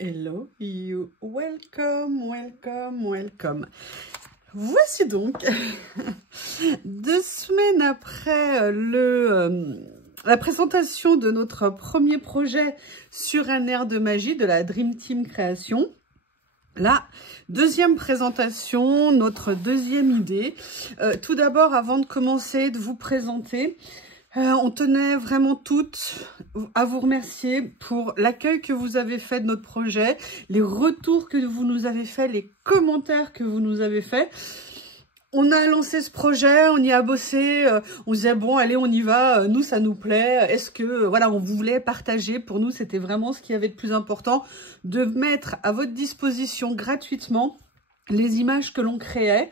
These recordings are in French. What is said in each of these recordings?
Hello you, welcome, welcome, welcome. Voici donc 2 semaines après la présentation de notre premier projet sur un air de magie de la Dream Team Création. La deuxième présentation, notre deuxième idée. Tout d'abord, avant de commencer, de vous présenter, on tenait vraiment toutes à vous remercier pour l'accueil que vous avez fait de notre projet, les retours que vous nous avez fait, les commentaires que vous nous avez fait. On a lancé ce projet, on y a bossé, on se disait bon allez on y va, nous ça nous plaît, est-ce que voilà on voulait partager, pour nous c'était vraiment ce qui avait de plus important, de mettre à votre disposition gratuitement les images que l'on créait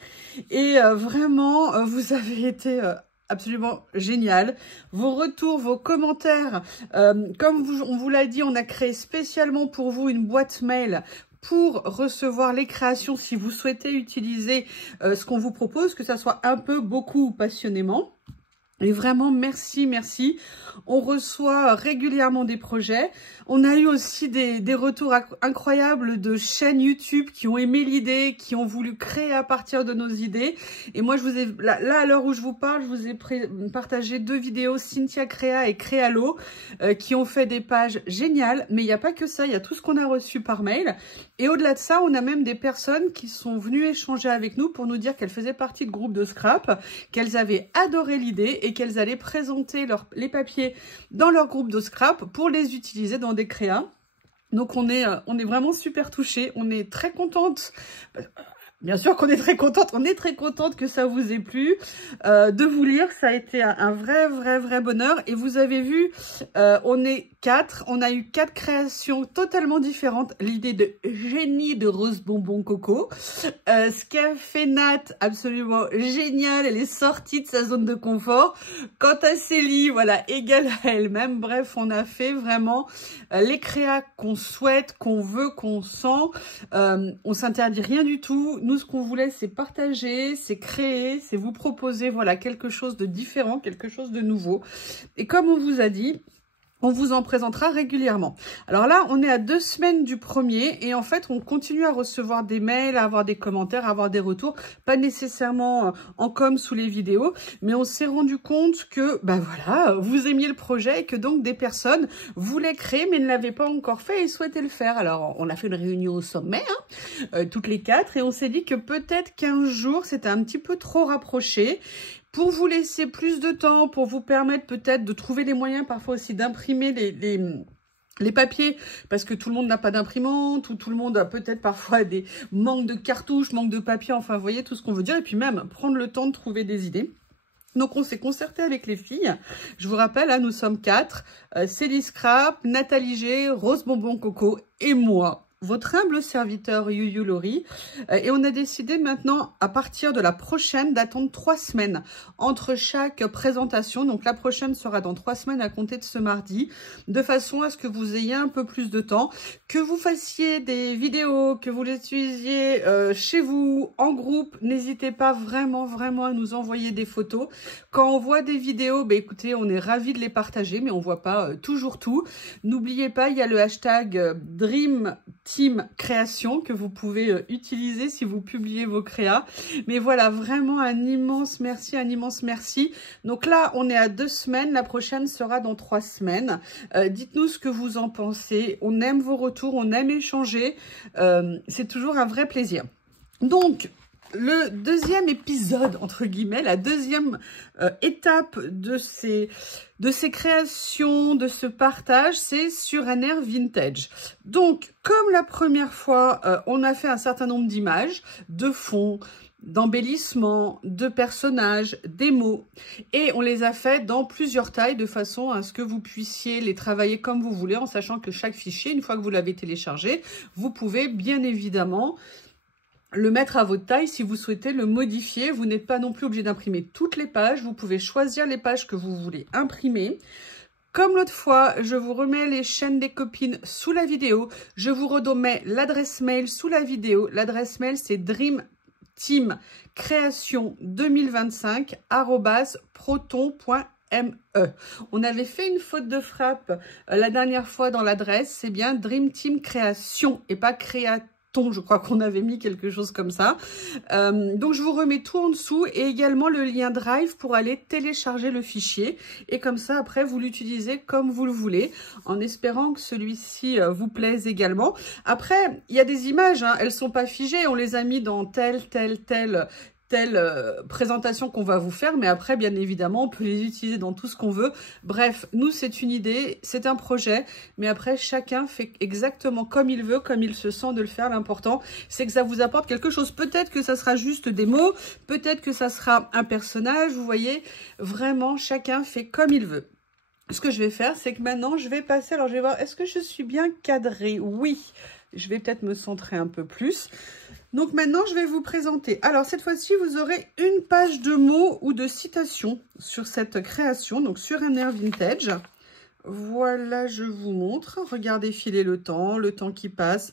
et vraiment vous avez été absolument génial. Vos retours, vos commentaires, comme on vous l'a dit, on a créé spécialement pour vous une boîte mail pour recevoir les créations si vous souhaitez utiliser ce qu'on vous propose, que ça soit un peu, beaucoup ou passionnément. Et vraiment, merci, merci. On reçoit régulièrement des projets. On a eu aussi des retours incroyables de chaînes YouTube qui ont aimé l'idée, qui ont voulu créer à partir de nos idées. Et moi, je vous ai là à l'heure où je vous parle, je vous ai partagé 2 vidéos, Cynthia Créa et Créalo, qui ont fait des pages géniales. Mais il n'y a pas que ça, il y a tout ce qu'on a reçu par mail. Et au-delà de ça, on a même des personnes qui sont venues échanger avec nous pour nous dire qu'elles faisaient partie de groupes de scrap, qu'elles avaient adoré l'idée et qu'elles allaient présenter les papiers dans leur groupe de scrap pour les utiliser dans des créas. Donc on est vraiment super touchés, on est très contente. Bien sûr qu'on est très contente, on est très contente que ça vous ait plu, de vous lire, ça a été un vrai bonheur. Et vous avez vu, on est 4, on a eu 4 créations totalement différentes. L'idée de génie de Rose Bonbon Coco, ce qu'a fait Nat, absolument génial, elle est sortie de sa zone de confort. Quant à Célie, voilà, égale à elle-même. Bref, on a fait vraiment les créas qu'on souhaite, qu'on veut, qu'on sent. On s'interdit rien du tout. Nous, ce qu'on voulait, c'est partager, c'est créer, c'est vous proposer, voilà, quelque chose de différent, quelque chose de nouveau. Et comme on vous a dit, on vous en présentera régulièrement. Alors là, on est à 2 semaines du premier et en fait, on continue à recevoir des mails, à avoir des commentaires, à avoir des retours. Pas nécessairement en com sous les vidéos, mais on s'est rendu compte que, bah voilà, vous aimiez le projet et que donc des personnes voulaient créer mais ne l'avaient pas encore fait et souhaitaient le faire. Alors, on a fait une réunion au sommet, toutes les 4, et on s'est dit que peut-être qu'un jour, c'était un petit peu trop rapproché. Pour vous laisser plus de temps, pour vous permettre peut-être de trouver les moyens parfois aussi d'imprimer les papiers, parce que tout le monde n'a pas d'imprimante, ou tout le monde a peut-être parfois des manques de cartouches, manque de papier, enfin vous voyez tout ce qu'on veut dire, et puis même prendre le temps de trouver des idées. Donc on s'est concerté avec les filles. Je vous rappelle, là nous sommes 4, Célie Scrap, Nathalie G, Rose Bonbon Coco et moi, votre humble serviteur Yuyu Laurie, et on a décidé maintenant à partir de la prochaine d'attendre 3 semaines entre chaque présentation. Donc la prochaine sera dans 3 semaines à compter de ce mardi, de façon à ce que vous ayez un peu plus de temps, que vous fassiez des vidéos, que vous les utilisiez chez vous, en groupe. N'hésitez pas vraiment à nous envoyer des photos. Quand on voit des vidéos, bah, écoutez, on est ravis de les partager, mais on voit pas toujours tout. N'oubliez pas, il y a le hashtag Dream Team Création que vous pouvez utiliser si vous publiez vos créas. Mais voilà, vraiment un immense merci, un immense merci. Donc là, on est à 2 semaines, la prochaine sera dans 3 semaines. Dites-nous ce que vous en pensez. On aime vos retours, on aime échanger. C'est toujours un vrai plaisir. Donc, le deuxième épisode, entre guillemets, la deuxième étape de ces créations, de ce partage, c'est sur un air vintage. Donc, comme la première fois, on a fait un certain nombre d'images, de fonds, d'embellissements, de personnages, des mots, et on les a fait dans plusieurs tailles de façon à ce que vous puissiez les travailler comme vous voulez, en sachant que chaque fichier, une fois que vous l'avez téléchargé, vous pouvez bien évidemment le mettre à votre taille si vous souhaitez le modifier. Vous n'êtes pas non plus obligé d'imprimer toutes les pages. Vous pouvez choisir les pages que vous voulez imprimer. Comme l'autre fois, je vous remets les chaînes des copines sous la vidéo. Je vous remets l'adresse mail sous la vidéo. L'adresse mail, c'est dreamteamcreation2025@proton.fr. M-E. On avait fait une faute de frappe la dernière fois dans l'adresse. C'est bien Dream Team Création et pas Créaton. Je crois qu'on avait mis quelque chose comme ça. Donc, je vous remets tout en dessous et également le lien Drive pour aller télécharger le fichier. Et comme ça, après, vous l'utilisez comme vous le voulez, en espérant que celui-ci vous plaise également. Après, il y a des images, hein, elles ne sont pas figées. On les a mis dans telle présentation qu'on va vous faire, mais après, bien évidemment, on peut les utiliser dans tout ce qu'on veut. Bref, nous, c'est une idée, c'est un projet, mais après, chacun fait exactement comme il veut, comme il se sent de le faire. L'important, c'est que ça vous apporte quelque chose. Peut-être que ça sera juste des mots, peut-être que ça sera un personnage, vous voyez, vraiment, chacun fait comme il veut. Ce que je vais faire, c'est que maintenant, je vais passer, alors je vais voir, est-ce que je suis bien cadrée? Oui, je vais peut-être me centrer un peu plus. Donc maintenant, je vais vous présenter. Alors cette fois-ci, vous aurez une page de mots ou de citations sur cette création, donc sur un air vintage. Voilà, je vous montre. Regardez filer le temps qui passe.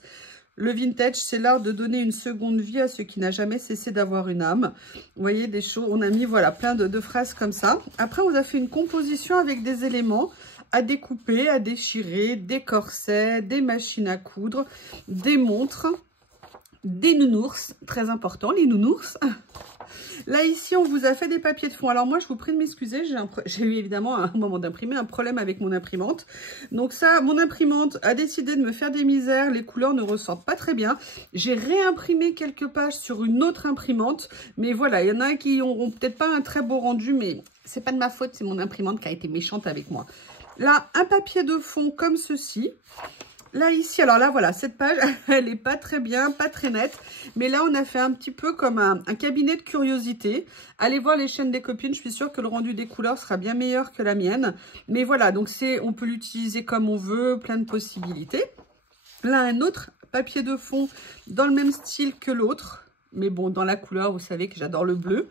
Le vintage, c'est l'art de donner une seconde vie à ce qui n'a jamais cessé d'avoir une âme. Vous voyez, des choses, on a mis voilà plein de phrases comme ça. Après, on a fait une composition avec des éléments à découper, à déchirer, des corsets, des machines à coudre, des montres, des nounours, très important, les nounours. Là, ici, on vous a fait des papiers de fond. Alors, moi, je vous prie de m'excuser. J'ai eu évidemment, au moment d'imprimer, un problème avec mon imprimante. Donc ça, mon imprimante a décidé de me faire des misères. Les couleurs ne ressortent pas très bien. J'ai réimprimé quelques pages sur une autre imprimante. Mais voilà, il y en a qui n'auront peut-être pas un très beau rendu, mais c'est pas de ma faute. C'est mon imprimante qui a été méchante avec moi. Là, un papier de fond comme ceci. Là, ici, alors là, voilà, cette page, elle n'est pas très bien, pas très nette. Mais là, on a fait un petit peu comme un cabinet de curiosité. Allez voir les chaînes des copines, je suis sûre que le rendu des couleurs sera bien meilleur que la mienne. Mais voilà, donc on peut l'utiliser comme on veut, plein de possibilités. Là, un autre papier de fond dans le même style que l'autre. Mais bon, dans la couleur, vous savez que j'adore le bleu.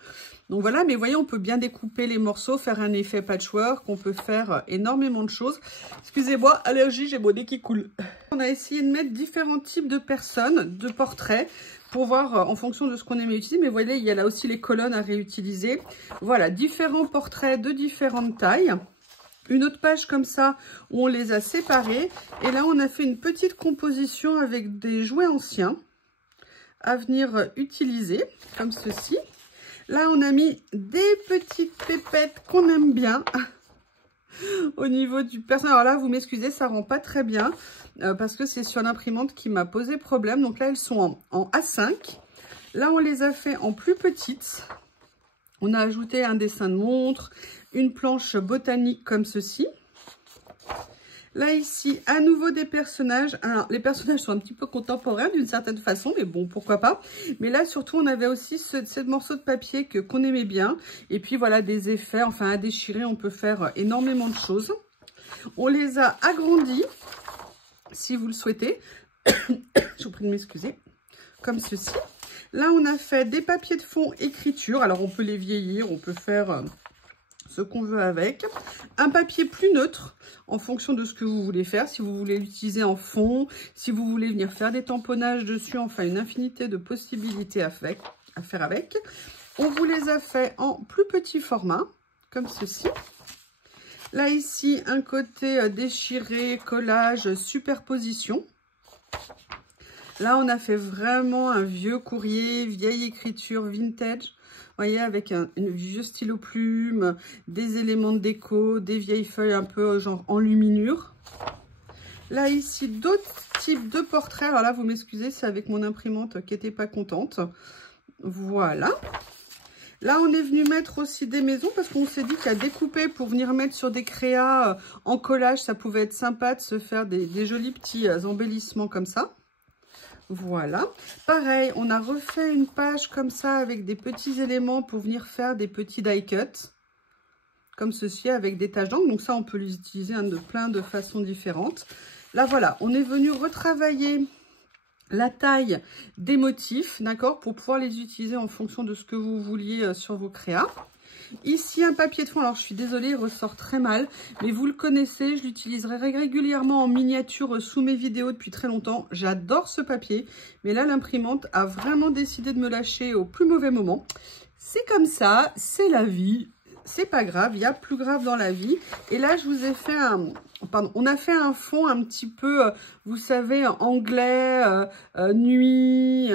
Donc voilà, mais voyez, on peut bien découper les morceaux, faire un effet patchwork, on peut faire énormément de choses. Excusez-moi, allergie, j'ai mon nez qui coule. On a essayé de mettre différents types de personnes, de portraits, pour voir en fonction de ce qu'on aimait utiliser. Mais vous voyez, il y a là aussi les colonnes à réutiliser. Voilà, différents portraits de différentes tailles. Une autre page comme ça, où on les a séparés. Et là, on a fait une petite composition avec des jouets anciens à venir utiliser, comme ceci. Là, on a mis des petites pépettes qu'on aime bien au niveau du personnage. Alors là, vous m'excusez, ça rend pas très bien parce que c'est sur l'imprimante qui m'a posé problème. Donc là, elles sont en A5. Là, on les a fait en plus petites. On a ajouté un dessin de montre, une planche botanique comme ceci. Là, ici, à nouveau des personnages. Alors, les personnages sont un petit peu contemporains d'une certaine façon, mais bon, pourquoi pas. Mais là, surtout, on avait aussi ce morceau de papier qu'on aimait bien. Et puis, voilà, des effets, enfin, à déchirer, on peut faire énormément de choses. On les a agrandis, si vous le souhaitez. Je vous prie de m'excuser. Comme ceci. Là, on a fait des papiers de fond écriture. Alors, on peut les vieillir, on peut faire ce qu'on veut avec. Un papier plus neutre en fonction de ce que vous voulez faire. Si vous voulez l'utiliser en fond, si vous voulez venir faire des tamponnages dessus, enfin une infinité de possibilités à faire avec. On vous les a fait en plus petit format, comme ceci. Là ici, un côté déchiré, collage, superposition. Là, on a fait vraiment un vieux courrier, vieille écriture vintage. Vous voyez, avec un vieux stylo plume, des éléments de déco, des vieilles feuilles un peu genre enluminure. Là, ici, d'autres types de portraits. Alors là, vous m'excusez, c'est avec mon imprimante qui n'était pas contente. Voilà. Là, on est venu mettre aussi des maisons parce qu'on s'est dit qu'à découper pour venir mettre sur des créas en collage, ça pouvait être sympa de se faire des jolis petits embellissements comme ça. Voilà. Pareil, on a refait une page comme ça avec des petits éléments pour venir faire des petits die cuts. Comme ceci avec des taches d'encre. Donc ça, on peut les utiliser de plein de façons différentes. Là, voilà, on est venu retravailler la taille des motifs, d'accord, pour pouvoir les utiliser en fonction de ce que vous vouliez sur vos créas. Ici, un papier de fond. Alors, je suis désolée, il ressort très mal. Mais vous le connaissez, je l'utiliserai régulièrement en miniature sous mes vidéos depuis très longtemps. J'adore ce papier. Mais là, l'imprimante a vraiment décidé de me lâcher au plus mauvais moment. C'est comme ça, c'est la vie. c'est pas grave, il y a plus grave dans la vie. Et là, je vous ai fait on a fait un fond un petit peu, vous savez, anglais, nuit,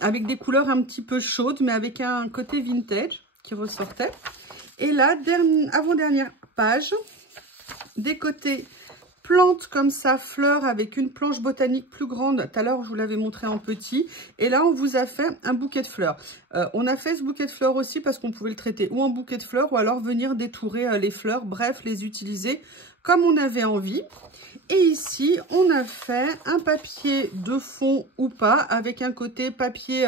avec des couleurs un petit peu chaudes, mais avec un côté vintage qui ressortait. Et là, avant-dernière page, des côtés plantes comme ça, fleurs avec une planche botanique plus grande. Tout à l'heure, je vous l'avais montré en petit. Et là, on vous a fait un bouquet de fleurs. On a fait ce bouquet de fleurs aussi parce qu'on pouvait le traiter ou en bouquet de fleurs ou alors venir détourer les fleurs. Bref, les utiliser comme on avait envie. Et ici, on a fait un papier de fond ou pas avec un côté papier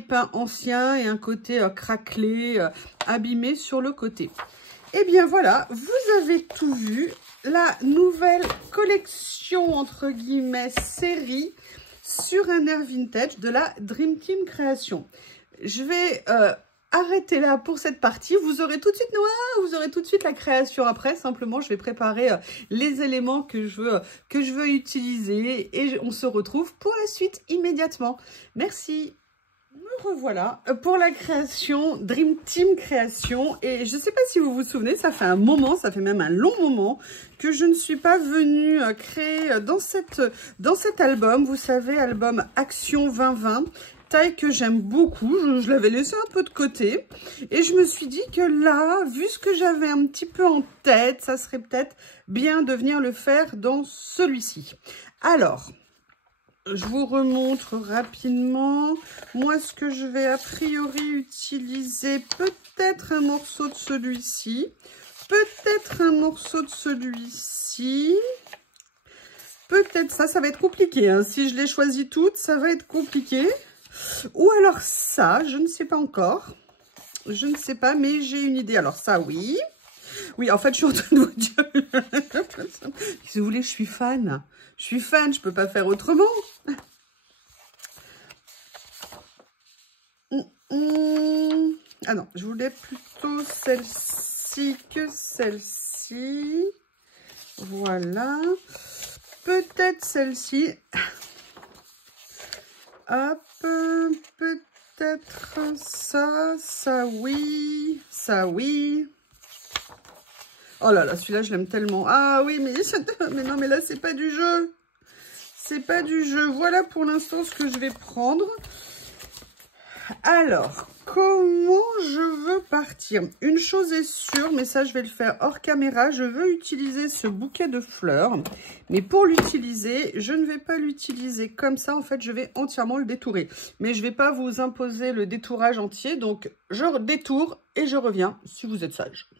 peint ancien et un côté craquelé, abîmé sur le côté. Et bien voilà, vous avez tout vu. La nouvelle collection, entre guillemets, série sur un air vintage de la Dream Team Création. Je vais arrêter là pour cette partie. Vous aurez tout de suite vous aurez tout de suite la création après. Simplement, je vais préparer les éléments que je veux utiliser et on se retrouve pour la suite immédiatement. Merci. Me revoilà pour la création, Dream Team Création. Et je ne sais pas si vous vous souvenez, ça fait un moment, ça fait même un long moment que je ne suis pas venue créer dans cet album. Vous savez, album Action 2020, taille que j'aime beaucoup. Je l'avais laissé un peu de côté. Et je me suis dit que là, vu ce que j'avais un petit peu en tête, ça serait peut-être bien de venir le faire dans celui-ci. Alors... je vous remontre rapidement. Moi, ce que je vais a priori utiliser, peut-être un morceau de celui-ci. Peut-être un morceau de celui-ci. Peut-être ça va être compliqué. Hein. Si je les choisis toutes, ça va être compliqué. Ou alors ça, je ne sais pas encore. Je ne sais pas, mais j'ai une idée. Alors ça, oui. Oui, en fait, je suis en train de vous dire... si vous voulez, je suis fan. Je suis fan, je peux pas faire autrement. Ah non, je voulais plutôt celle-ci que celle-ci. Voilà. Peut-être celle-ci. Hop, peut-être ça oui, ça oui. Oh là là, celui-là, je l'aime tellement. Ah oui, mais non, mais là, c'est pas du jeu. C'est pas du jeu. Voilà pour l'instant ce que je vais prendre. Alors, comment je veux partir? Une chose est sûre, mais ça, je vais le faire hors caméra. Je veux utiliser ce bouquet de fleurs. Mais pour l'utiliser, je ne vais pas l'utiliser comme ça. En fait, je vais entièrement le détourer. Mais je ne vais pas vous imposer le détourage entier. Donc, je détourne et je reviens si vous êtes sage.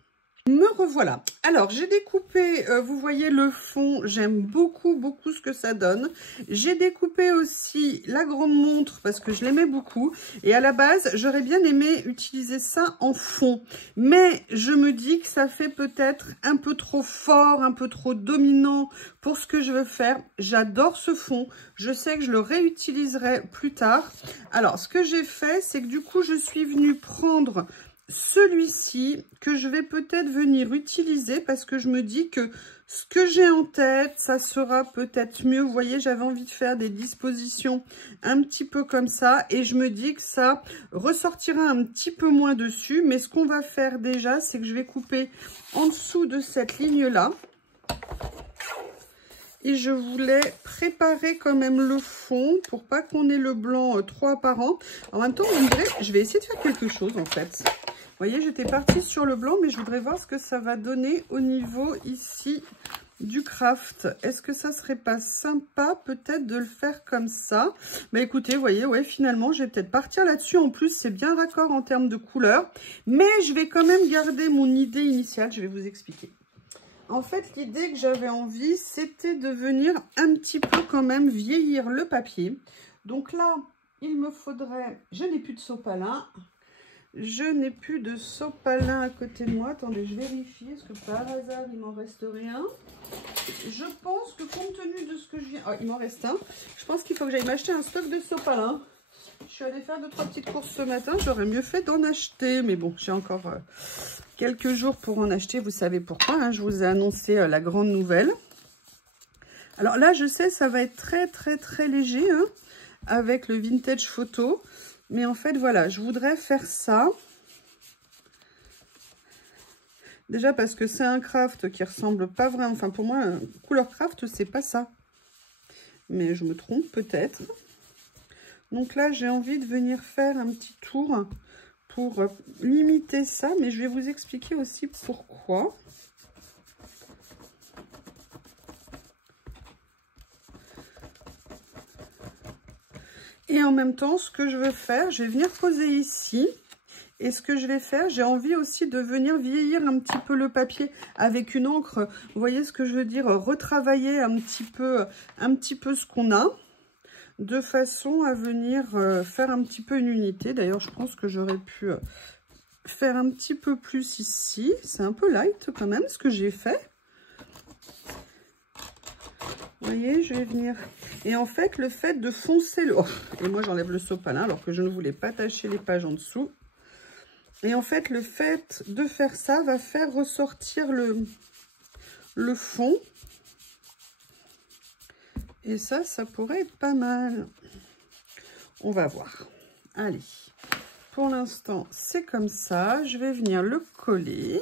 Me revoilà. Alors, j'ai découpé, vous voyez le fond, j'aime beaucoup ce que ça donne. J'ai découpé aussi la grande montre parce que je l'aimais beaucoup. Et à la base, j'aurais bien aimé utiliser ça en fond. Mais je me dis que ça fait peut-être un peu trop fort, un peu trop dominant pour ce que je veux faire. J'adore ce fond. Je sais que je le réutiliserai plus tard. Alors, ce que j'ai fait, c'est que du coup, je suis venue prendre... celui-ci que je vais peut-être venir utiliser parce que je me dis que ce que j'ai en tête, ça sera peut-être mieux. Vous voyez, j'avais envie de faire des dispositions un petit peu comme ça et je me dis que ça ressortira un petit peu moins dessus. Mais ce qu'on va faire déjà, c'est que je vais couper en dessous de cette ligne-là. Et je voulais préparer quand même le fond pour pas qu'on ait le blanc trop apparent. En même temps, vous me direz, je vais essayer de faire quelque chose en fait. Vous voyez, j'étais partie sur le blanc, mais je voudrais voir ce que ça va donner au niveau ici du craft. Est-ce que ça serait pas sympa peut-être de le faire comme ça? Bah écoutez, vous voyez, ouais, finalement, je vais peut-être partir là-dessus. En plus, c'est bien raccord en termes de couleur. Mais je vais quand même garder mon idée initiale. Je vais vous expliquer. En fait, l'idée que j'avais envie, c'était de venir un petit peu quand même vieillir le papier. Donc là, il me faudrait... Je n'ai plus de sopalin. Je n'ai plus de sopalin à côté de moi. Attendez, je vérifie. Est-ce que par hasard, il m'en reste rien? Je pense que compte tenu de ce que je viens... Ah, il m'en reste un. Je pense qu'il faut que j'aille m'acheter un stock de sopalin. Je suis allée faire 2-3 petites courses ce matin. J'aurais mieux fait d'en acheter. Mais bon, j'ai encore quelques jours pour en acheter. Vous savez pourquoi, hein. Je vous ai annoncé la grande nouvelle. Alors là, je sais, ça va être très léger, hein, avec le vintage photo. Mais en fait, voilà, je voudrais faire ça. Déjà parce que c'est un craft qui ressemble pas vraiment... Enfin, pour moi, couleur craft, c'est pas ça. Mais je me trompe peut-être. Donc là, j'ai envie de venir faire un petit tour pour limiter ça. Mais je vais vous expliquer aussi pourquoi. Et en même temps, ce que je veux faire, je vais venir poser ici. Et ce que je vais faire, j'ai envie aussi de venir vieillir un petit peu le papier avec une encre. Vous voyez ce que je veux dire? Retravailler un petit peu ce qu'on a. De façon à venir faire un petit peu une unité. D'ailleurs, je pense que j'aurais pu faire un petit peu plus ici. C'est un peu light quand même ce que j'ai fait. Vous voyez, je vais venir... Et en fait, le fait de foncer le... Oh, et moi, j'enlève le sopalin alors que je ne voulais pas tacher les pages en dessous. Et en fait, le fait de faire ça va faire ressortir le fond. Et ça pourrait être pas mal. On va voir. Allez. Pour l'instant, c'est comme ça. Je vais venir le coller.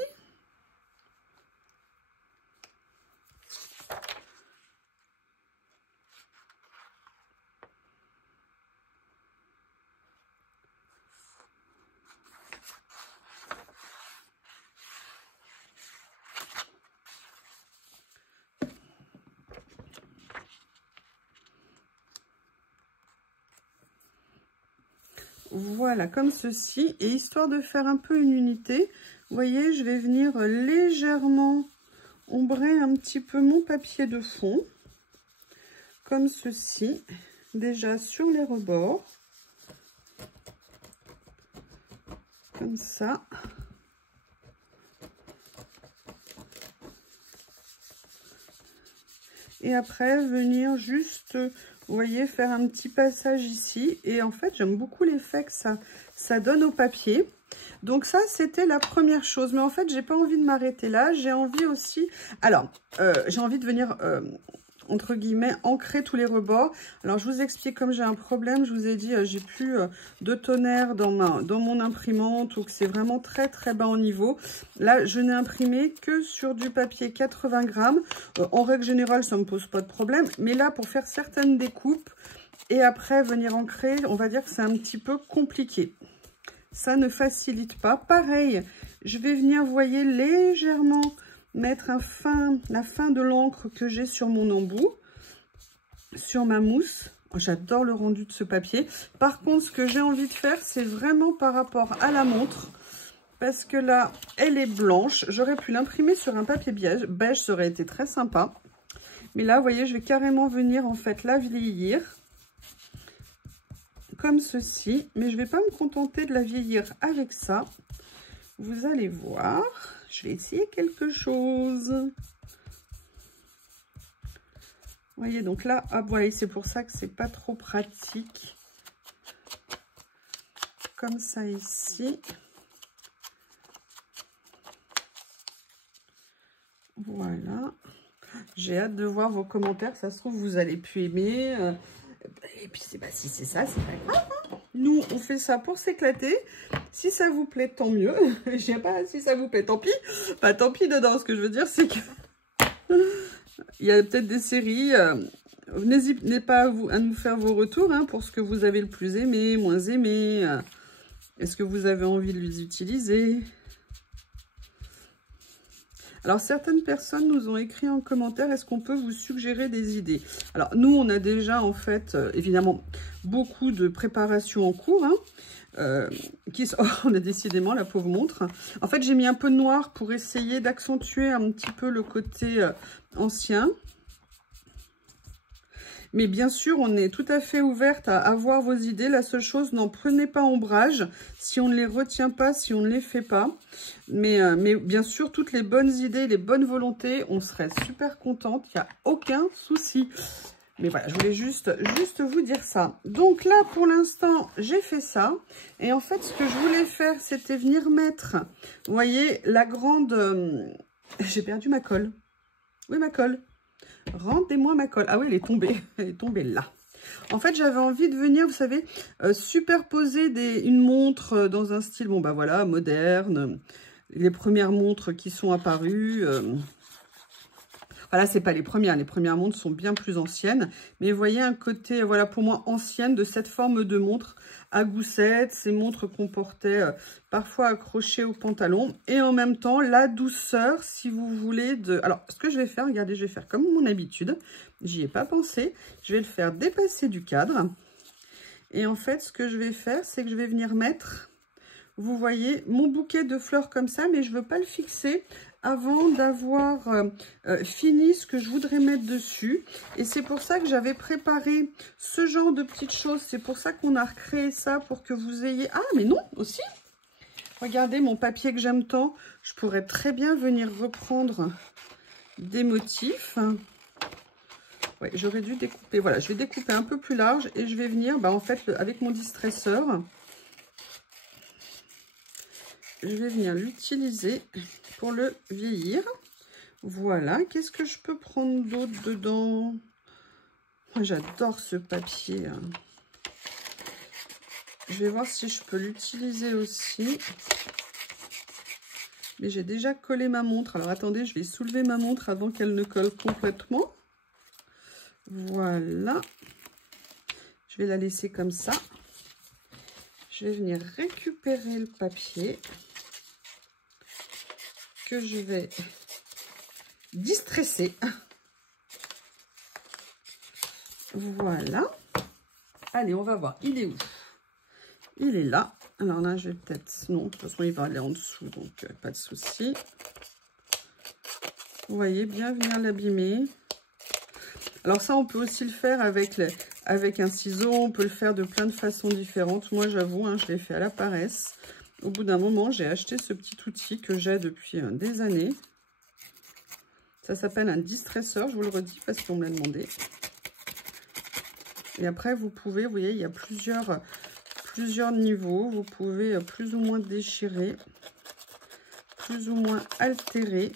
Voilà, comme ceci. Et histoire de faire un peu une unité, vous voyez, je vais venir légèrement ombrer un petit peu mon papier de fond. Comme ceci. Déjà sur les rebords. Comme ça. Et après, venir juste... Vous voyez, faire un petit passage ici. Et en fait, j'aime beaucoup l'effet que ça donne au papier. Donc ça, c'était la première chose. Mais en fait, j'ai pas envie de m'arrêter là. J'ai envie aussi... Alors, j'ai envie de venir, entre guillemets, ancrer tous les rebords. Alors, je vous explique, comme j'ai un problème, je vous ai dit, j'ai plus de tonnerre dans mon imprimante ou que c'est vraiment très, très bas en niveau. Là, je n'ai imprimé que sur du papier 80 grammes. En règle générale, ça ne me pose pas de problème. Mais là, pour faire certaines découpes et après venir ancrer, on va dire que c'est un petit peu compliqué. Ça ne facilite pas. Pareil, je vais venir, vous voyez, légèrement mettre la fin de l'encre que j'ai sur mon embout, sur ma mousse. Oh, j'adore le rendu de ce papier. Par contre, ce que j'ai envie de faire, c'est vraiment par rapport à la montre. Parce que là, elle est blanche. J'aurais pu l'imprimer sur un papier beige, ça aurait été très sympa. Mais là, vous voyez, je vais carrément venir, en fait, la vieillir. Comme ceci. Mais je ne vais pas me contenter de la vieillir avec ça. Vous allez voir. Je vais essayer quelque chose. Vous voyez, donc là, hop, voilà, c'est pour ça que c'est pas trop pratique. Comme ça ici. Voilà. J'ai hâte de voir vos commentaires. Ça se trouve, vous allez plus aimer. Et puis, c'est pas si c'est ça, c'est pas grave. Nous, on fait ça pour s'éclater. Si ça vous plaît, tant mieux. Je sais pas si ça vous plaît, tant pis. Pas tant pis dedans. Ce que je veux dire, c'est que il y a peut-être des séries. N'hésitez pas à nous faire vos retours pour ce que vous avez le plus aimé, moins aimé. Est-ce que vous avez envie de les utiliser? Alors, certaines personnes nous ont écrit en commentaire, est-ce qu'on peut vous suggérer des idées? Alors, nous, on a déjà, en fait, évidemment, beaucoup de préparations en cours. Oh, on a décidément la pauvre montre. En fait, j'ai mis un peu de noir pour essayer d'accentuer un petit peu le côté ancien. Mais bien sûr, on est tout à fait ouverte à avoir vos idées. La seule chose, n'en prenez pas ombrage si on ne les retient pas, si on ne les fait pas. Mais bien sûr, toutes les bonnes idées, les bonnes volontés, on serait super contente. Il n'y a aucun souci. Mais voilà, je voulais juste vous dire ça. Donc là, pour l'instant, j'ai fait ça. Et en fait, ce que je voulais faire, c'était venir mettre, vous voyez, la grande... J'ai perdu ma colle. Oui, ma colle. Rendez-moi ma colle. Ah oui, elle est tombée. Elle est tombée là. En fait, j'avais envie de venir, vous savez, superposer une montre dans un style, bon, bah voilà, moderne. les premières montres qui sont apparues. Voilà, c'est pas les premières montres sont bien plus anciennes. Mais vous voyez un côté, voilà, pour moi, ancienne de cette forme de montre à goussettes. Ces montres qu'on portait parfois accrochées au pantalon. Et en même temps, la douceur, si vous voulez, de... Alors, ce que je vais faire, regardez, je vais faire comme mon habitude. J'y ai pas pensé. Je vais le faire dépasser du cadre. Et en fait, ce que je vais faire, c'est que je vais venir mettre, vous voyez, mon bouquet de fleurs comme ça. Mais je veux pas le fixer avant d'avoir fini ce que je voudrais mettre dessus. Et c'est pour ça que j'avais préparé ce genre de petites choses. C'est pour ça qu'on a recréé ça, pour que vous ayez... Ah, mais non, aussi. Regardez mon papier que j'aime tant. Je pourrais très bien venir reprendre des motifs. Ouais, j'aurais dû découper. Voilà, je vais découper un peu plus large et je vais venir, en fait, avec mon distresseur, je vais venir l'utiliser pour le vieillir. Voilà, qu'est-ce que je peux prendre d'autre dedans? J'adore ce papier. Je vais voir si je peux l'utiliser aussi. Mais j'ai déjà collé ma montre. Alors attendez, je vais soulever ma montre avant qu'elle ne colle complètement. Voilà. Je vais la laisser comme ça. Je vais venir récupérer le papier que je vais distresser. Voilà. Allez, on va voir. Il est où? Il est là. Alors là, je vais peut-être... Non, de toute façon, il va aller en dessous, donc pas de souci. Vous voyez, bien venir l'abîmer. Alors ça, on peut aussi le faire avec un ciseau. On peut le faire de plein de façons différentes. Moi, j'avoue, je l'ai fait à la paresse. Au bout d'un moment, j'ai acheté ce petit outil que j'ai depuis des années. Ça s'appelle un distresseur, je vous le redis parce qu'on me l'a demandé. Et après, vous pouvez, vous voyez, il y a plusieurs niveaux. Vous pouvez plus ou moins déchirer, plus ou moins altérer.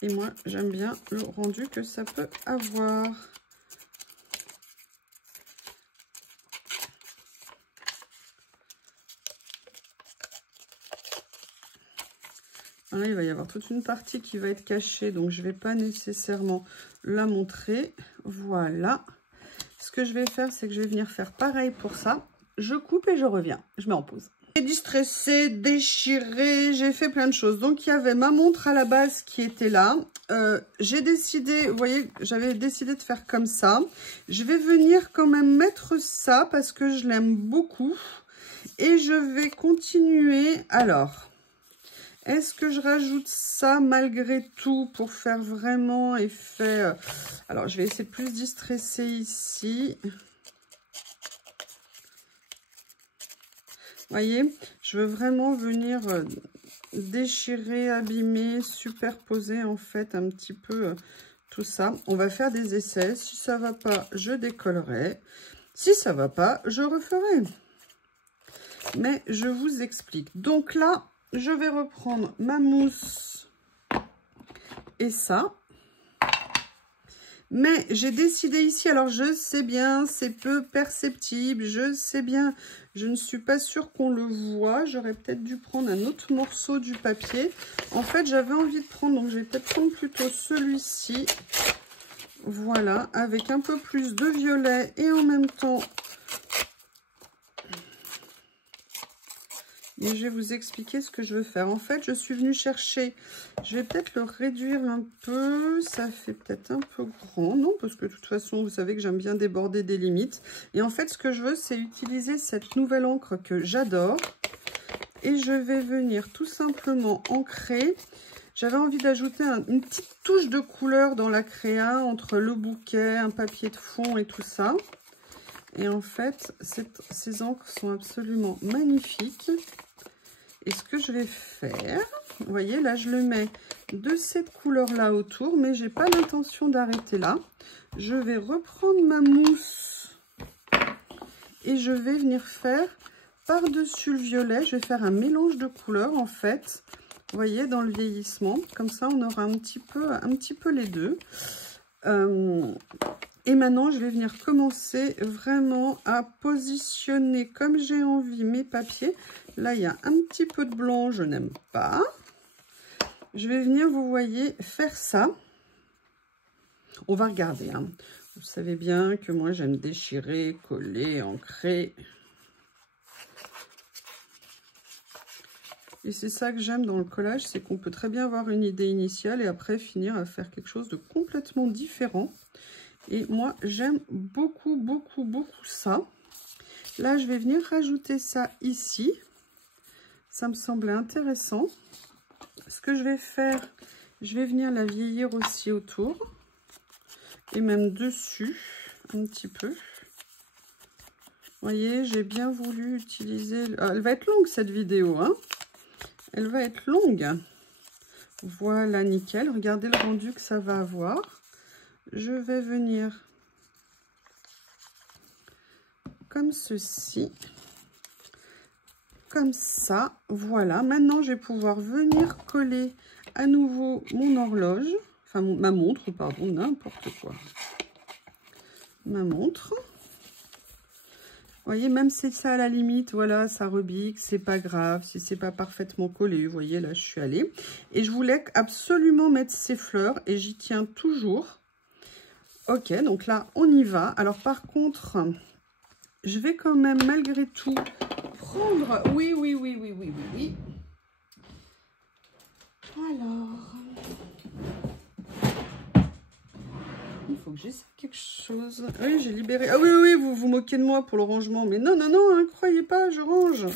Et moi, j'aime bien le rendu que ça peut avoir. Là, il va y avoir toute une partie qui va être cachée, donc je ne vais pas nécessairement la montrer. Voilà. Ce que je vais faire, c'est que je vais venir faire pareil pour ça. Je coupe et je reviens. Je mets en pause. J'ai distressé, déchiré, j'ai fait plein de choses. Donc, il y avait ma montre à la base qui était là. J'ai décidé, vous voyez, j'avais décidé de faire comme ça. Je vais venir quand même mettre ça parce que je l'aime beaucoup. Et je vais continuer. Alors... Est-ce que je rajoute ça malgré tout pour faire vraiment effet... Alors, je vais essayer de plus distresser ici. Vous voyez, je veux vraiment venir déchirer, abîmer, superposer en fait un petit peu tout ça. On va faire des essais. Si ça ne va pas, je décollerai. Si ça ne va pas, je referai. Mais je vous explique. Donc là... Je vais reprendre ma mousse et ça. Mais j'ai décidé ici, alors je sais bien, c'est peu perceptible, je sais bien, je ne suis pas sûre qu'on le voit. J'aurais peut-être dû prendre un autre morceau du papier. En fait, j'avais envie de prendre, donc je vais peut-être prendre plutôt celui-ci. Voilà, avec un peu plus de violet et en même temps... Et je vais vous expliquer ce que je veux faire. En fait, je suis venue chercher... Je vais peut-être le réduire un peu. Ça fait peut-être un peu grand. Non, parce que de toute façon, vous savez que j'aime bien déborder des limites. Et en fait, ce que je veux, c'est utiliser cette nouvelle encre que j'adore. Et je vais venir tout simplement ancrer. J'avais envie d'ajouter une petite touche de couleur dans la créa entre le bouquet, un papier de fond et tout ça. Et en fait, ces encres sont absolument magnifiques. Et ce que je vais faire, vous voyez, là, je le mets de cette couleur-là autour, mais je n'ai pas l'intention d'arrêter là. Je vais reprendre ma mousse et je vais venir faire par-dessus le violet. Je vais faire un mélange de couleurs, en fait, vous voyez, dans le vieillissement. Comme ça, on aura un petit peu les deux. Et maintenant, je vais venir commencer vraiment à positionner comme j'ai envie mes papiers. Là, il y a un petit peu de blanc, je n'aime pas. Je vais venir, vous voyez, faire ça. On va regarder, hein. Vous savez bien que moi, j'aime déchirer, coller, ancrer. Et c'est ça que j'aime dans le collage, c'est qu'on peut très bien avoir une idée initiale et après finir à faire quelque chose de complètement différent. Et moi, j'aime beaucoup, beaucoup, beaucoup ça. Là, je vais venir rajouter ça ici. Ça me semblait intéressant. Ce que je vais faire, je vais venir la vieillir aussi autour. Et même dessus, un petit peu. Vous voyez, j'ai bien voulu utiliser... Ah, elle va être longue, cette vidéo, hein. Elle va être longue. Voilà, nickel. Regardez le rendu que ça va avoir. Je vais venir comme ceci, comme ça, voilà. Maintenant, je vais pouvoir venir coller à nouveau mon horloge, enfin ma montre, pardon, n'importe quoi. Ma montre. Vous voyez, même si ça à la limite, voilà, ça rebique, c'est pas grave, si c'est pas parfaitement collé, vous voyez, là, je suis allée. Et je voulais absolument mettre ces fleurs, et j'y tiens toujours. Ok, donc là, on y va. Alors, par contre, je vais quand même, malgré tout, prendre... Oui. Alors... Il faut que j'essaie quelque chose. Oui, j'ai libéré... Ah oui, vous vous moquez de moi pour le rangement. Mais non, hein, croyez pas, je range.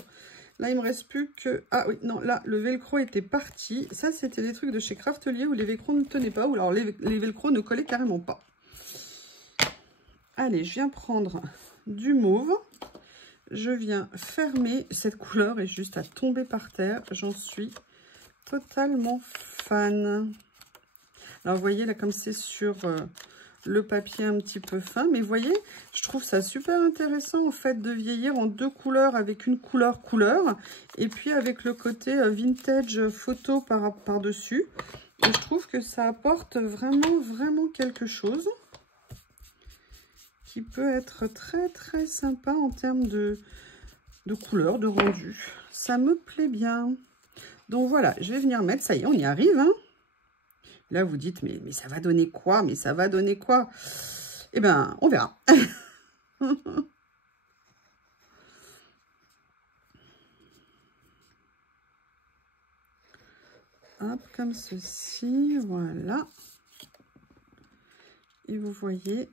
Là, il me reste plus que... Ah oui, non, là, le velcro était parti. Ça, c'était des trucs de chez Craftelier où les velcro ne tenaient pas. Ou alors, les velcro ne collaient carrément pas. Allez, je viens prendre du mauve. Je viens fermer. Cette couleur est juste à tomber par terre. J'en suis totalement fan. Alors, vous voyez, là, comme c'est sur le papier un petit peu fin. Mais vous voyez, je trouve ça super intéressant, en fait, de vieillir en deux couleurs avec une couleur. Et puis, avec le côté vintage photo par-dessus. Et je trouve que ça apporte vraiment quelque chose qui peut être très sympa en termes de couleur, de rendu. Ça me plaît bien. Donc voilà, je vais venir mettre, ça y est, on y arrive. Hein. Là, vous dites, mais ça va donner quoi? Mais ça va donner quoi? Eh bien, on verra. Hop, comme ceci, voilà. Et vous voyez...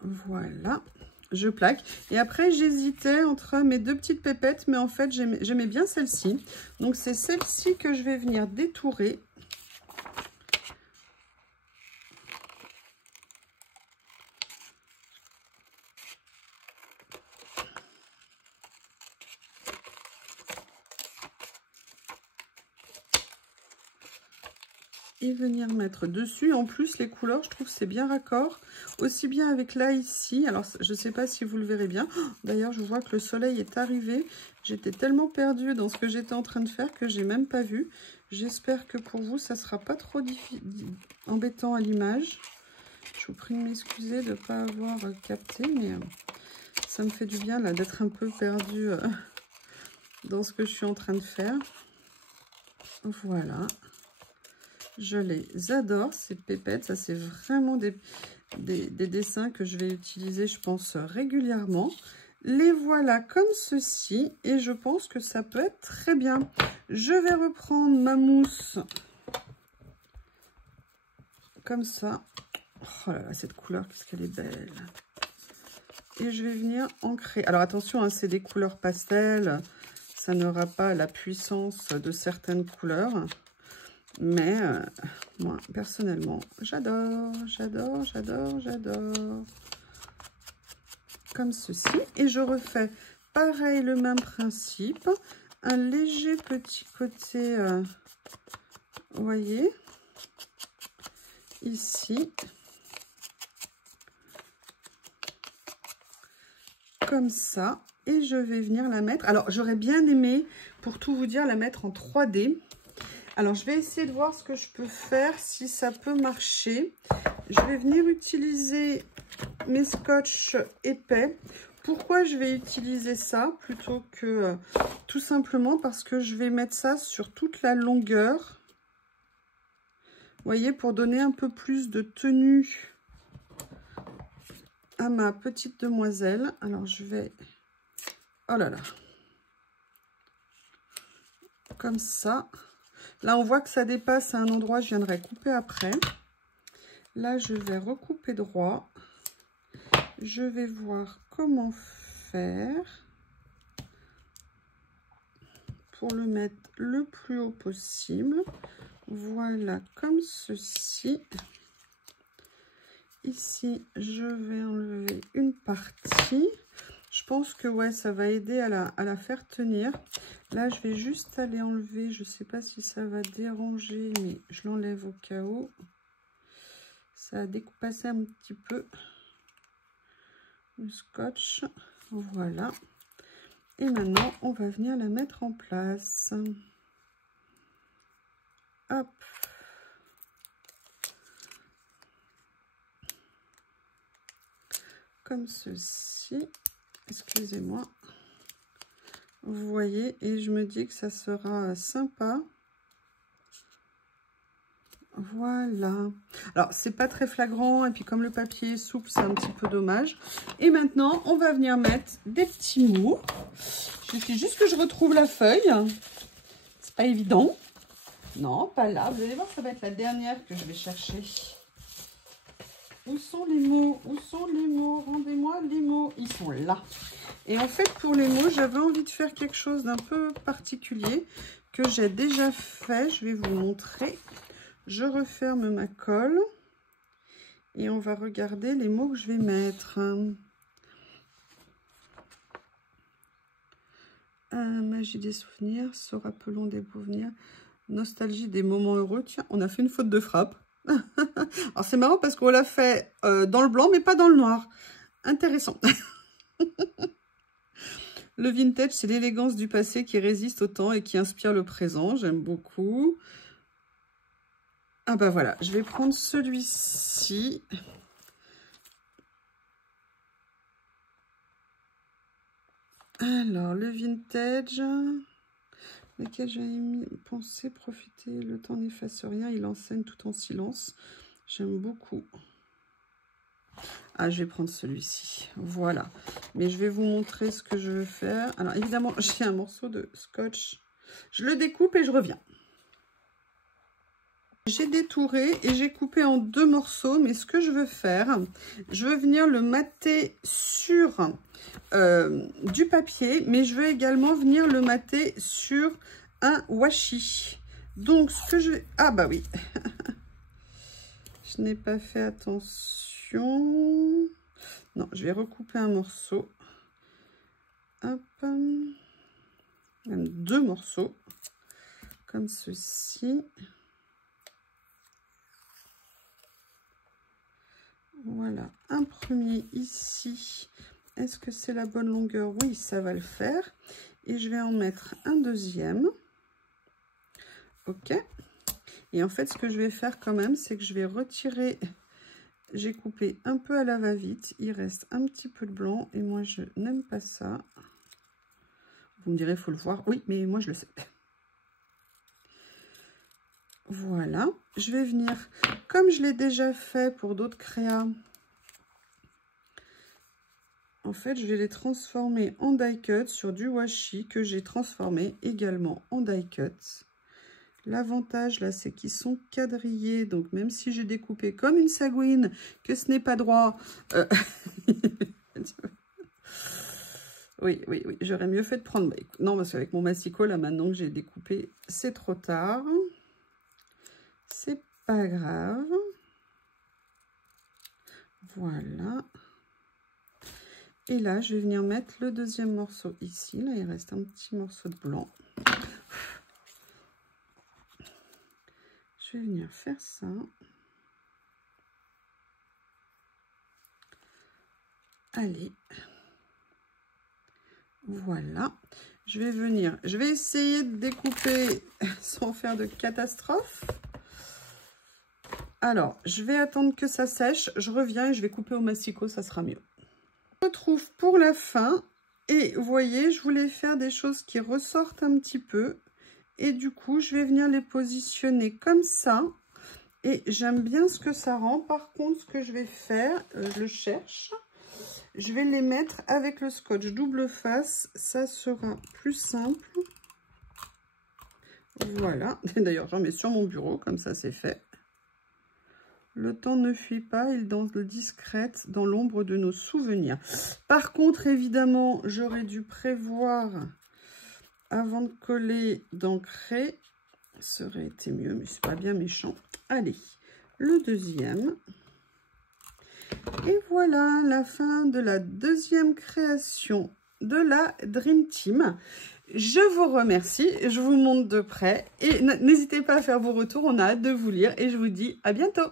Voilà, je plaque. Et après, j'hésitais entre mes deux petites pépettes, mais en fait, j'aimais bien celle-ci. Donc, c'est celle-ci que je vais venir détourer. Et venir mettre dessus. En plus, les couleurs, je trouve que c'est bien raccord. Aussi bien avec là, ici. Alors, je ne sais pas si vous le verrez bien. D'ailleurs, je vois que le soleil est arrivé. J'étais tellement perdue dans ce que j'étais en train de faire que j'ai même pas vu. J'espère que pour vous, ça ne sera pas trop embêtant à l'image. Je vous prie de m'excuser de ne pas avoir capté, mais ça me fait du bien là d'être un peu perdue dans ce que je suis en train de faire. Voilà. Je les adore, ces pépettes. Ça, c'est vraiment des dessins que je vais utiliser, je pense, régulièrement. Les voilà comme ceci. Et je pense que ça peut être très bien. Je vais reprendre ma mousse. Comme ça. Oh là là, cette couleur, qu'est-ce qu'elle est belle. Et je vais venir ancrer. Alors, attention, hein, c'est des couleurs pastel. Ça n'aura pas la puissance de certaines couleurs. Mais moi, personnellement, j'adore. Comme ceci. Et je refais pareil, le même principe. Un léger petit côté, vous voyez, ici. Comme ça. Et je vais venir la mettre. Alors, j'aurais bien aimé, pour tout vous dire, la mettre en 3D. Alors, je vais essayer de voir ce que je peux faire, si ça peut marcher. je vais venir utiliser mes scotch épais. Pourquoi je vais utiliser ça plutôt que tout simplement parce que je vais mettre ça sur toute la longueur. Vous voyez, pour donner un peu plus de tenue à ma petite demoiselle. Alors je vais, oh là là, comme ça. Là on voit que ça dépasse à un endroit, je viendrai couper après. Là je vais recouper droit. Je vais voir comment faire pour le mettre le plus haut possible. Voilà, comme ceci. Ici, je vais enlever une partie. Je pense que ouais, ça va aider à la faire tenir. Là, je vais juste aller enlever. Je ne sais pas si ça va déranger, mais je l'enlève au cas où. Ça a découpé un petit peu le scotch. Voilà. Et maintenant, on va venir la mettre en place. Hop. Comme ceci. Excusez-moi. Vous voyez, et je me dis que ça sera sympa. Voilà. Alors, c'est pas très flagrant, et puis comme le papier est souple, c'est un petit peu dommage. Et maintenant, on va venir mettre des petits mots. Il suffit juste que je retrouve la feuille. C'est pas évident. Non, pas là. Vous allez voir, ça va être la dernière que je vais chercher. Où sont les mots? Où sont les mots? Rendez-moi les mots. Ils sont là. Et en fait, pour les mots, j'avais envie de faire quelque chose d'un peu particulier que j'ai déjà fait. Je vais vous montrer. Je referme ma colle. Et on va regarder les mots que je vais mettre. Magie des souvenirs, se rappelons des beaux souvenirs, nostalgie des moments heureux. Tiens, on a fait une faute de frappe. Alors c'est marrant parce qu'on l'a fait dans le blanc mais pas dans le noir. Intéressant. Le vintage, c'est l'élégance du passé qui résiste au temps et qui inspire le présent. J'aime beaucoup. Ah bah voilà, je vais prendre celui-ci. Alors, le vintage, lequel j'avais pensé profiter, le temps n'efface rien, il enseigne tout en silence. J'aime beaucoup. Ah, je vais prendre celui-ci. Voilà. Mais je vais vous montrer ce que je veux faire. Alors, évidemment, j'ai un morceau de scotch. Je le découpe et je reviens. J'ai détouré et j'ai coupé en 2 morceaux. Mais ce que je veux faire, je veux venir le mater sur du papier. Mais je veux également venir le mater sur un washi. Donc, ce que je vais... Ah, bah oui. Je n'ai pas fait attention. Non, je vais recouper un morceau. Hop. Même 2 morceaux. Comme ceci. Voilà. Un premier ici. Est-ce que c'est la bonne longueur? Oui, ça va le faire. Et je vais en mettre un deuxième. Ok. Et en fait, ce que je vais faire quand même, c'est que je vais retirer... J'ai coupé un peu à la va-vite. Il reste un petit peu de blanc. Et moi, je n'aime pas ça. Vous me direz, il faut le voir. Oui, mais moi, je le sais. Voilà. Je vais venir, comme je l'ai déjà fait pour d'autres créas, en fait, je vais les transformer en die cut sur du washi que j'ai transformé également en die cut. L'avantage, là, c'est qu'ils sont quadrillés. Donc, même si j'ai découpé comme une sagouine, que ce n'est pas droit... Oui, j'aurais mieux fait de prendre... Non, parce qu'avec mon massicot, là, maintenant que j'ai découpé, c'est trop tard. C'est pas grave. Voilà. Et là, je vais venir mettre le deuxième morceau ici. Là, il reste un petit morceau de blanc. Je vais venir faire ça. Allez. Voilà. Je vais venir. Je vais essayer de découper sans faire de catastrophe. Alors, je vais attendre que ça sèche. Je reviens et je vais couper au massicot, ça sera mieux. On se retrouve pour la fin. Et vous voyez, je voulais faire des choses qui ressortent un petit peu. Et du coup, je vais venir les positionner comme ça. Et j'aime bien ce que ça rend. Par contre, ce que je vais faire, je le cherche. Je vais les mettre avec le scotch double face. Ça sera plus simple. Voilà. D'ailleurs, j'en mets sur mon bureau. Comme ça, c'est fait. Le temps ne fuit pas, il danse discrète dans l'ombre de nos souvenirs. Par contre, évidemment, j'aurais dû prévoir, avant de coller, d'ancrer. Ça aurait été mieux, mais c'est pas bien méchant. Allez, le deuxième. Et voilà la fin de la deuxième création de la Dream Team. Je vous remercie, je vous montre de près. Et n'hésitez pas à faire vos retours, on a hâte de vous lire. Et je vous dis à bientôt.